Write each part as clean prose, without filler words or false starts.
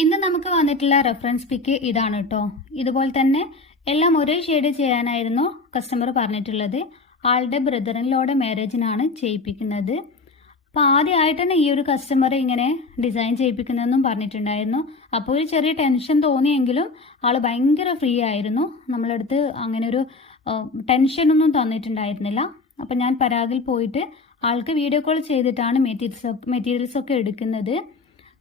ഇന്ന് നമുക്ക് വന്നിട്ടുള്ള റെഫറൻസ് പിക്ക് ഇതാണ് കേട്ടോ. ഇതുപോലെ തന്നെ എല്ലാം ഒരേ ഷെയ്ഡ് ചെയ്യാനായിരുന്നു കസ്റ്റമർ പറഞ്ഞിട്ടുള്ളത്. ആളുടെ ബ്രദറിൻലോയുടെ മാരേജിനാണ് ചെയ്യിപ്പിക്കുന്നത്. അപ്പോൾ ആദ്യമായിട്ട് തന്നെ ഈ ഒരു കസ്റ്റമർ ഇങ്ങനെ ഡിസൈൻ ചെയ്യിപ്പിക്കുന്നതെന്നും പറഞ്ഞിട്ടുണ്ടായിരുന്നു. അപ്പോൾ ഒരു ചെറിയ ടെൻഷൻ തോന്നിയെങ്കിലും ആൾ ഭയങ്കര ഫ്രീ ആയിരുന്നു. നമ്മളടുത്ത് അങ്ങനെ ഒരു ടെൻഷനൊന്നും തന്നിട്ടുണ്ടായിരുന്നില്ല. അപ്പം ഞാൻ പരാതിയിൽ പോയിട്ട് ആൾക്ക് വീഡിയോ കോൾ ചെയ്തിട്ടാണ് മെറ്റീരിയൽസ് ഒക്കെ എടുക്കുന്നത്.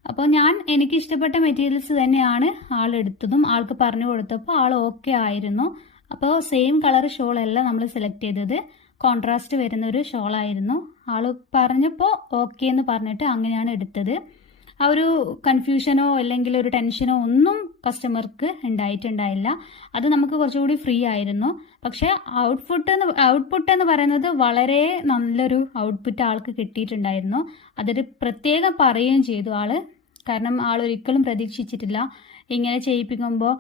അപ്പോൾ എനിക്ക് ഇഷ്ടപ്പെട്ട മെറ്റീരിയൽസ് തന്നെയാണ് ആൾ എടുത്തതും. ആൾക്ക് പറഞ്ഞു കൊടുത്തപ്പോൾ ആൾ ഓക്കെ ആയിരുന്നു. അപ്പോൾ സെയിം കളർ ഷോളല്ല നമ്മൾ സെലക്ട് ചെയ്തത്, കോൺട്രാസ്റ്റ് വരുന്ന ഒരു ഷോളായിരുന്നു. ആൾ പറഞ്ഞപ്പോൾ ഓക്കെ എന്ന് പറഞ്ഞിട്ട് അങ്ങനെയാണ് എടുത്തത്. ആ ഒരു കൺഫ്യൂഷനോ അല്ലെങ്കിൽ ഒരു ടെൻഷനോ ഒന്നും കസ്റ്റമർക്ക് ഉണ്ടായിട്ടുണ്ടായില്ല. അത് നമുക്ക് കുറച്ചുകൂടി ഫ്രീ ആയിരുന്നു. പക്ഷെ ഔട്ട്പുട്ട് എന്ന് പറയുന്നത് വളരെ നല്ലൊരു ഔട്ട്പുട്ട് ആൾക്ക് കിട്ടിയിട്ടുണ്ടായിരുന്നു. അതൊരു പ്രത്യേകം പറയുകയും ചെയ്തു ആള്. കാരണം ആൾ ഒരിക്കലും പ്രതീക്ഷിച്ചിട്ടില്ല ഇങ്ങനെ ചെയ്യിപ്പിക്കുമ്പോൾ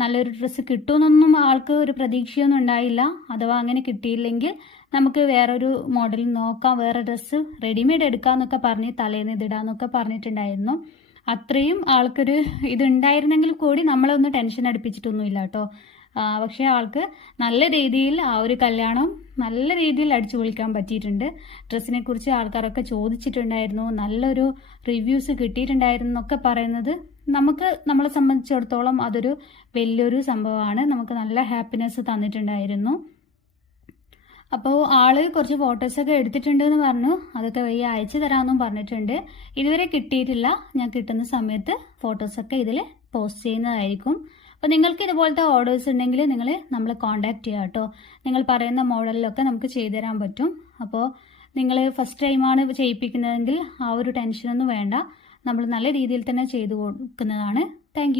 നല്ലൊരു ഡ്രസ്സ് കിട്ടുമെന്നൊന്നും ആൾക്ക് ഒരു പ്രതീക്ഷയൊന്നും ഉണ്ടായില്ല. അഥവാ അങ്ങനെ കിട്ടിയില്ലെങ്കിൽ നമുക്ക് വേറൊരു മോഡൽ നോക്കാം, വേറെ ഡ്രസ്സ് റെഡിമെയ്ഡ് എടുക്കാമെന്നൊക്കെ പറഞ്ഞ് തലേന്ന് ഇതിടാന്നൊക്കെ പറഞ്ഞിട്ടുണ്ടായിരുന്നു. അത്രയും ആൾക്കൊരു ഇതുണ്ടായിരുന്നെങ്കിൽ കൂടി നമ്മളൊന്നും ടെൻഷൻ അടുപ്പിച്ചിട്ടൊന്നുമില്ല കേട്ടോ. പക്ഷേ ആൾക്ക് നല്ല രീതിയിൽ ആ ഒരു കല്യാണം നല്ല രീതിയിൽ അടിച്ചു പൊളിക്കാൻ പറ്റിയിട്ടുണ്ട്. ഡ്രസ്സിനെ കുറിച്ച് ആൾക്കാരൊക്കെ ചോദിച്ചിട്ടുണ്ടായിരുന്നു, നല്ലൊരു റിവ്യൂസ് കിട്ടിയിട്ടുണ്ടായിരുന്നു എന്നൊക്കെ പറയുന്നത് നമ്മളെ സംബന്ധിച്ചിടത്തോളം അതൊരു വലിയൊരു സംഭവമാണ്. നമുക്ക് നല്ല ഹാപ്പിനെസ് തന്നിട്ടുണ്ടായിരുന്നു. അപ്പോൾ ആള് കുറച്ച് ഫോട്ടോസൊക്കെ എടുത്തിട്ടുണ്ട് എന്ന് പറഞ്ഞു. അതൊക്കെ വഴി അയച്ചു തരാമെന്നും പറഞ്ഞിട്ടുണ്ട്. ഇതുവരെ കിട്ടിയിട്ടില്ല. ഞാൻ കിട്ടുന്ന സമയത്ത് ഫോട്ടോസൊക്കെ ഇതിൽ പോസ്റ്റ് ചെയ്യുന്നതായിരിക്കും. അപ്പോൾ നിങ്ങൾക്ക് ഇതുപോലത്തെ ഓർഡേഴ്സ് ഉണ്ടെങ്കിൽ നിങ്ങൾ നമ്മളെ കോൺടാക്ട് ചെയ്യുക കേട്ടോ. നിങ്ങൾ പറയുന്ന മോഡലിലൊക്കെ നമുക്ക് ചെയ്തു തരാൻ പറ്റും. അപ്പോൾ നിങ്ങൾ ഫസ്റ്റ് ടൈമാണ് ചെയ്യിപ്പിക്കുന്നതെങ്കിൽ ആ ഒരു ടെൻഷനൊന്നും വേണ്ട. നമ്മൾ നല്ല രീതിയിൽ തന്നെ ചെയ്തു കൊടുക്കുന്നതാണ്. താങ്ക്